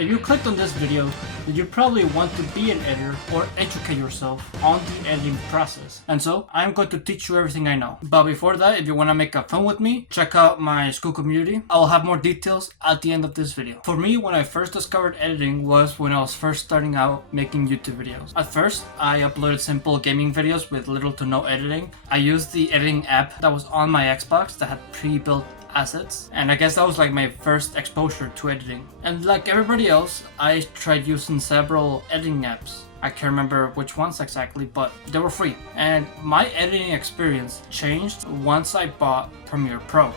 If you clicked on this video, then you probably want to be an editor or educate yourself on the editing process. And so, I'm going to teach you everything I know. But before that, if you want to make a film with me, check out my school community. I will have more details at the end of this video. For me, when I first discovered editing was when I was first starting out making YouTube videos. At first, I uploaded simple gaming videos with little to no editing. I used the editing app that was on my Xbox that had pre-built assets, and I guess that was like my first exposure to editing. And like everybody else, I tried using several editing apps. I can't remember which ones exactly, but they were free. And my editing experience changed once I bought Premiere Pro.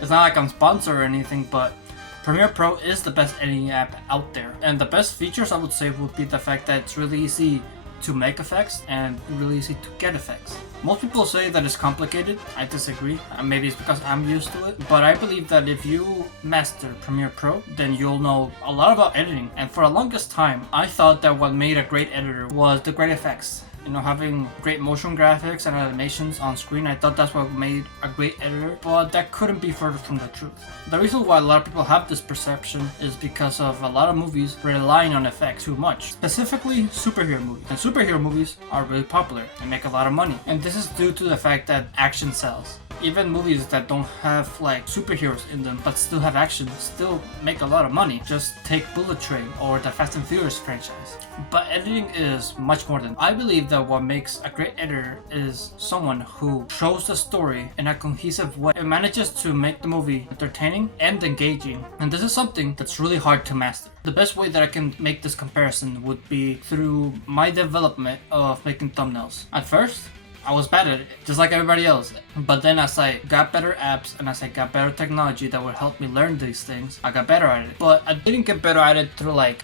It's not like I'm sponsored or anything, but Premiere Pro is the best editing app out there. And the best features I would say would be the fact that it's really easy to make effects and really easy to get effects. Most people say that it's complicated. I disagree. Maybe it's because I'm used to it, but I believe that if you master Premiere Pro, then you'll know a lot about editing. And for the longest time, I thought that what made a great editor was the great effects. You know, having great motion graphics and animations on screen. I thought that's what made a great editor, but that couldn't be further from the truth. The reason why a lot of people have this perception is because of a lot of movies relying on effects too much, specifically superhero movies. And superhero movies are really popular and make a lot of money. And this is due to the fact that action sells. Even movies that don't have like superheroes in them but still have action still make a lot of money. Just take Bullet Train or the Fast and Furious franchise. But editing is much more than that. I believe that what makes a great editor is someone who shows the story in a cohesive way. It manages to make the movie entertaining and engaging. And this is something that's really hard to master. The best way that I can make this comparison would be through my development of making thumbnails. At first, I was bad at it, just like everybody else. But then as I got better apps and as I got better technology that would help me learn these things, I got better at it. But I didn't get better at it through like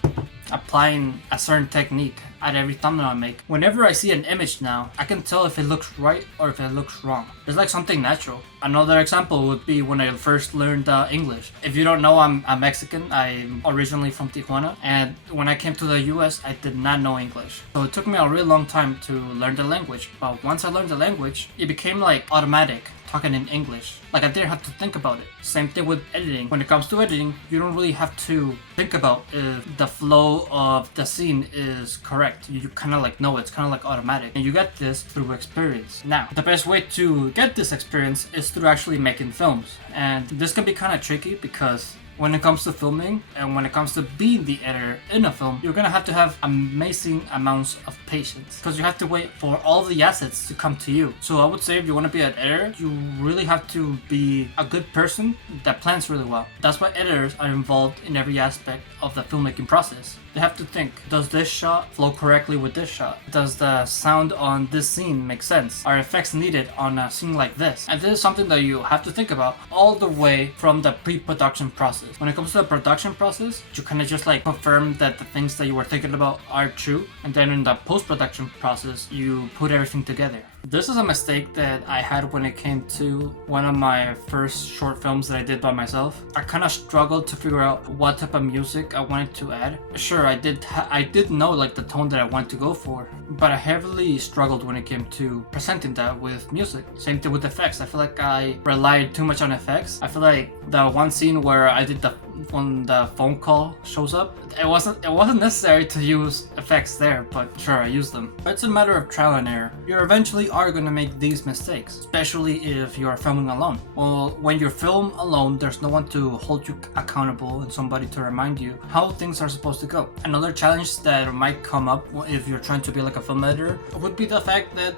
applying a certain technique at every thumbnail I make. Whenever I see an image now, I can tell if it looks right or if it looks wrong. It's like something natural. Another example would be when I first learned English. If you don't know, I'm Mexican. I'm originally from Tijuana, and when I came to the US, I did not know English. So it took me a really long time to learn the language. But once I learned the language, it became like automatic. Talking in English. Like I didn't have to think about it. Same thing with editing. When it comes to editing, you don't really have to think about if the flow of the scene is correct. You kind of like know it's kind of like automatic. And you get this through experience. Now, the best way to get this experience is through actually making films. And this can be kind of tricky because when it comes to filming and when it comes to being the editor in a film, you're gonna have to have amazing amounts of patience because you have to wait for all the assets to come to you. So I would say if you want to be an editor, you really have to be a good person that plans really well. That's why editors are involved in every aspect of the filmmaking process. They have to think, does this shot flow correctly with this shot? Does the sound on this scene make sense? Are effects needed on a scene like this? And this is something that you have to think about all the way from the pre-production process. When it comes to the production process, you kind of just like confirm that the things that you were thinking about are true. And then in the post-production process, you put everything together. This is a mistake that I had when it came to one of my first short films that I did by myself. I kind of struggled to figure out what type of music I wanted to add. Sure, I did know like the tone that I wanted to go for, but I heavily struggled when it came to presenting that with music. Same thing with effects. I feel like I relied too much on effects. I feel like the one scene where I did when the phone call shows up, it wasn't necessary to use effects there, but sure, I used them. It's a matter of trial and error. You eventually are going to make these mistakes, especially if you are filming alone. Well, when you're filming alone, there's no one to hold you accountable and somebody to remind you how things are supposed to go. Another challenge that might come up if you're trying to be like a film editor would be the fact that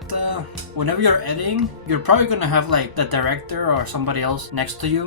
whenever you're editing, you're probably going to have like the director or somebody else next to you,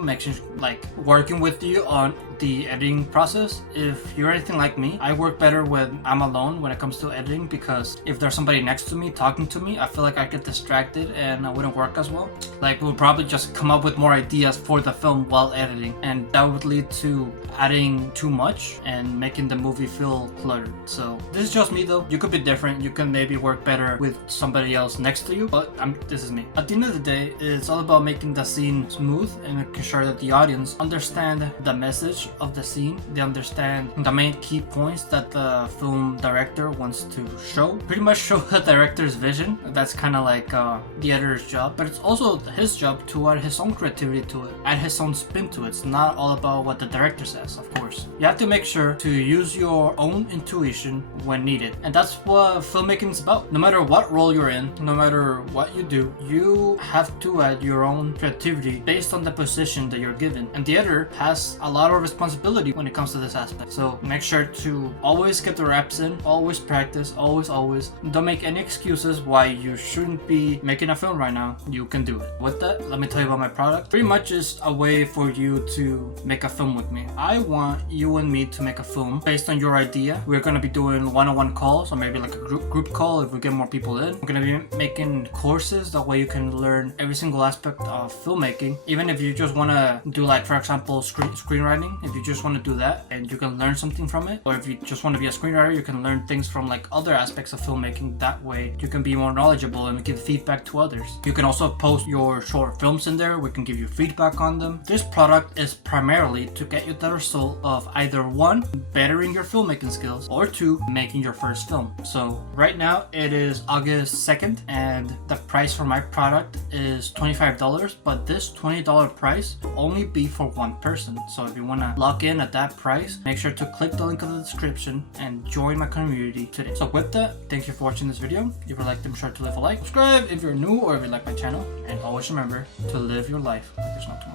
working with you on the editing process. If you're anything like me, I work better when I'm alone when it comes to editing, because if there's somebody next to me talking to me, I feel like I get distracted and I wouldn't work as well. Like we'll probably just come up with more ideas for the film while editing, and that would lead to adding too much and making the movie feel cluttered. So this is just me though. You could be different. You can maybe work better with somebody else next to you, but this is me. At the end of the day, it's all about making the scene smooth and making sure that the audience understand the message knowledge of the scene. They understand the main key points that the film director wants to show. Pretty much show the director's vision. That's kind of like the editor's job, but it's also his job to add his own creativity to it, add his own spin to it. It's not all about what the director says, of course. You have to make sure to use your own intuition when needed, and that's what filmmaking is about. No matter what role you're in, no matter what you do, you have to add your own creativity based on the position that you're given, and the editor has a lot of responsibility when it comes to this aspect. So make sure to always get the reps in, always practice, always. Don't make any excuses why you shouldn't be making a film right now. You can do it. With that, let me tell you about my product. Pretty much just a way for you to make a film with me. I want you and me to make a film based on your idea. We're gonna be doing one-on-one calls, or maybe like a group call if we get more people in. We're gonna be making courses, that way you can learn every single aspect of filmmaking. Even if you just wanna do, like, for example, screenwriting, if you just wanna do that and you can learn something from it, or if you just wanna be a screenwriter, you can learn things from like other aspects of filmmaking. That way you can be more knowledgeable and give feedback to others. You can also post your short films in there. We can give you feedback on them. This product is primarily to get you the result of either 1, bettering your filmmaking skills, or 2, making your first film. So right now it is August 2nd and the price for my product is $25, but this $20 price will only be for one person. So if you want to lock in at that price, make sure to click the link in the description and join my community today. So with that, thank you for watching this video. If you like, be sure to leave a like, subscribe if you're new or if you like my channel, and always remember to live your life like there's no tomorrow.